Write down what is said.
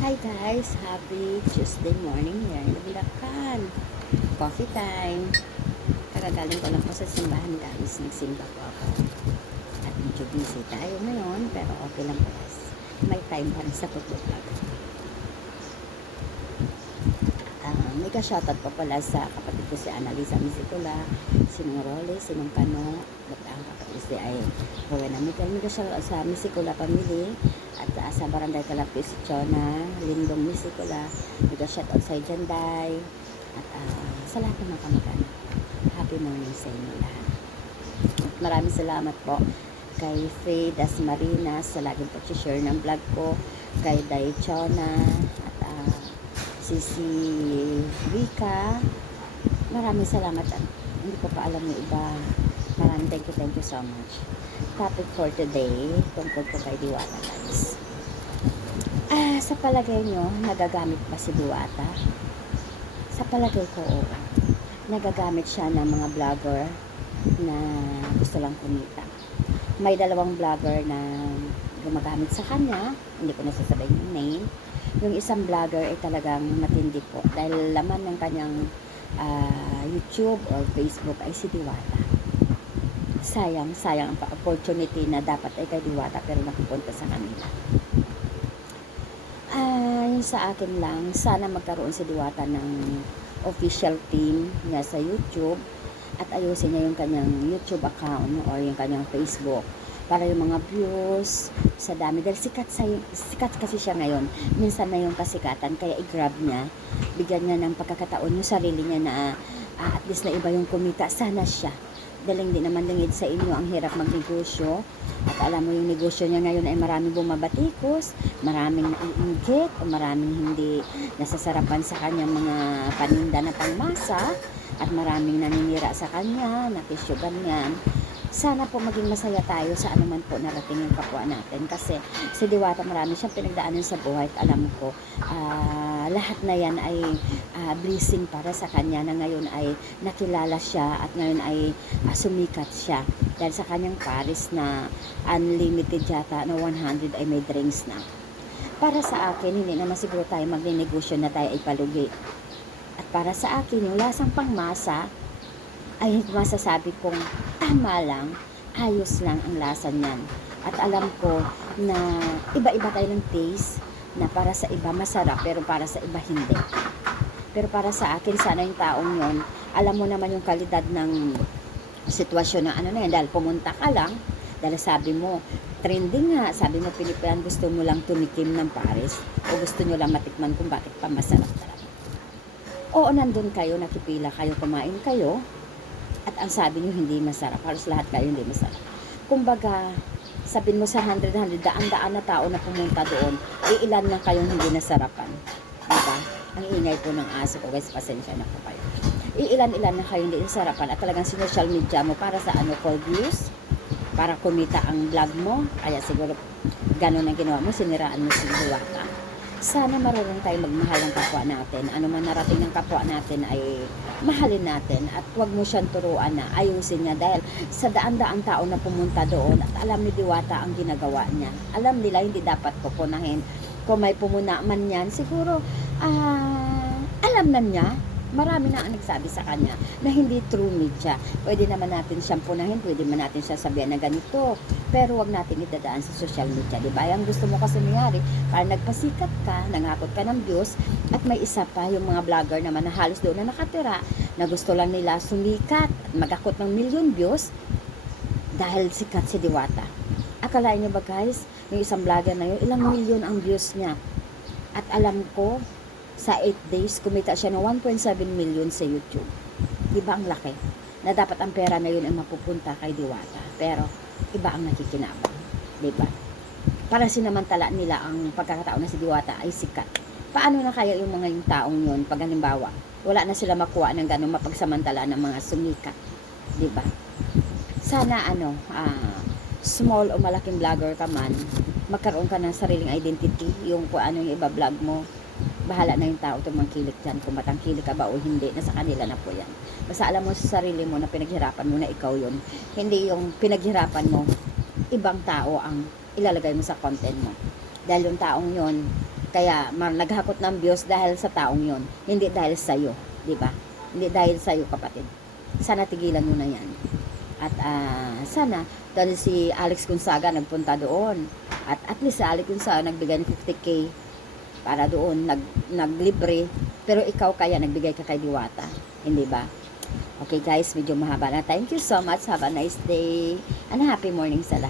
Hi guys! Happy Tuesday morning here in Bulacan. Coffee time. Kakagaling ko lang po sa simbahan guys. Nagsimba po ako. At medyo busy tayo ngayon pero okay lang po guys. May time pa rin sa pag-vlog. Uh, may ka-shoutout po pala sa kapatid ko si Annalisa Misicula, si Nung Role, si Nung Kano, at ang kapatid si ay Rowena Miguel. May ka-shoutout sa Misicula family at uh, sa Barangay Kalapio si Chona, Lindong Misicula, may ka-shoutout sa Janday, at uh, sa lahat ng mga kamag-anak. Happy morning sa inyo lahat. At maraming salamat po kay Faye Dasmarinas sa laging pag-share ng vlog ko, kay Day Chona, at uh, si Rika. Maraming salamat at hindi ko pa alam yung iba. Maraming thank you, thank you so much. Topic for today, tungkol po kay Diwata guys. Ah, sa palagay nyo, nagagamit ba si Diwata? Sa palagay ko, oo. Nagagamit siya ng mga vlogger na gusto lang kumita. May dalawang vlogger na gumagamit sa kanya, hindi ko nasasabihin yung name, yung isang vlogger ay talagang matindi po dahil laman ng kanyang ah, YouTube or Facebook ay si Diwata. Sayang, sayang ang opportunity na dapat ay kay Diwata pero napupunta sa kanila. Ah, yung sa akin lang, sana magkaroon si Diwata ng official team niya sa YouTube at ayusin niya yung kanyang YouTube account or yung kanyang Facebook para yung mga views sa dami. Dahil sikat sa sikat kasi siya ngayon. Minsan na yung kasikatan kaya i-grab niya. Bigyan niya ng pagkakataon yung sarili niya na ah, at least na iba yung kumita. Sana siya. Dahil hindi naman lingid sa inyo ang hirap magnegosyo at alam mo yung negosyo niya ngayon ay maraming bumabatikos maraming naiinggit maraming hindi nasasarapan sa kanyang mga paninda na pangmasa at maraming naninira sa kanya nakisyugan niya sana po maging masaya tayo sa anuman po narating yung kapwa natin. Kasi si Diwata marami siyang pinagdaanan sa buhay at alam ko ah, lahat na yan ay ah, blessing para sa kanya na ngayon ay nakilala siya at ngayon ay ah, sumikat siya. Dahil sa kanyang Paris na unlimited yata na 100 ay may drinks na. Para sa akin hindi naman siguro tayo magne-negosyo na tayo ay palugi. At para sa akin yung lasang pangmasa ay masasabi kong tama lang, ayos lang ang lasa niyan. At alam ko na iba-iba tayo ng taste na para sa iba masarap pero para sa iba hindi. Pero para sa akin, sana yung taong yon alam mo naman yung kalidad ng sitwasyon na ano na yan, dahil pumunta ka lang, dahil sabi mo, trending nga, sabi mo, Pilipinan, gusto mo lang tumikim ng Paris o gusto nyo lang matikman kung bakit pa masarap talaga. Oo, nandun kayo, nakipila kayo, kumain kayo, at ang sabi niyo hindi masarap. Halos lahat kayo hindi masarap. Kumbaga, sabihin mo sa 100, 100, daan-daan na tao na pumunta doon, iilan lang kayong hindi nasarapan. Diba? Ang ingay po ng aso ko, guys, pasensya na po kayo. Iilan-ilan na kayo hindi nasarapan at talagang social media mo para sa ano, for views, para kumita ang vlog mo. Kaya siguro, ganun ang ginawa mo, siniraan mo si Duwata sana marunong tayo magmahal ng kapwa natin. Ano man narating ng kapwa natin ay mahalin natin at huwag mo siyang turuan na ayusin niya dahil sa daan-daang tao na pumunta doon at alam ni Diwata ang ginagawa niya. Alam nila hindi dapat pupunahin. Kung may pumuna man yan, siguro ah, alam na niya marami na ang nagsabi sa kanya na hindi true media. Pwede naman natin siyang punahin, pwede naman natin siya sabihan na ganito. Pero wag natin idadaan sa social media, di ba? Ang gusto mo kasi nangyari, para nagpasikat ka, nangakot ka ng views, at may isa pa yung mga vlogger naman na halos doon na nakatira, na gusto lang nila sumikat, at magakot ng million views, dahil sikat si Diwata. Akalain niyo ba guys, yung isang vlogger na yun, ilang million ang views niya. At alam ko, sa 8 days, kumita siya ng 1.7 million sa YouTube. Di ba ang laki? Na dapat ang pera na yun ay mapupunta kay Diwata. Pero, iba ang nakikinabang. Di ba? Para sinamantala nila ang pagkakataon na si Diwata ay sikat. Paano na kaya yung mga yung taong yun pag halimbawa, wala na sila makuha ng ganong mapagsamantala ng mga sumikat. Di ba? Sana ano, ah, small o malaking vlogger ka man, magkaroon ka ng sariling identity, yung kung ano yung iba vlog mo, bahala na yung tao tumangkilik dyan kung matangkilik ka ba o hindi nasa kanila na po yan basta alam mo sa sarili mo na pinaghirapan mo na ikaw yun hindi yung pinaghirapan mo ibang tao ang ilalagay mo sa content mo dahil yung taong yun Kaya naghakot ng views dahil sa taong yon, hindi dahil sa iyo, 'di ba? Hindi dahil sa iyo, kapatid. Sana tigilan mo na 'yan. At ah, sana dahil si Alex Gonzaga nagpunta doon. At at least si Alex Gonzaga nagbigay ng 50k para doon nag naglibre. Pero ikaw kaya nagbigay ka kay Diwata hindi ba? Okay guys medyo mahaba na. Thank you so much. Have a nice day. And happy morning sa lahat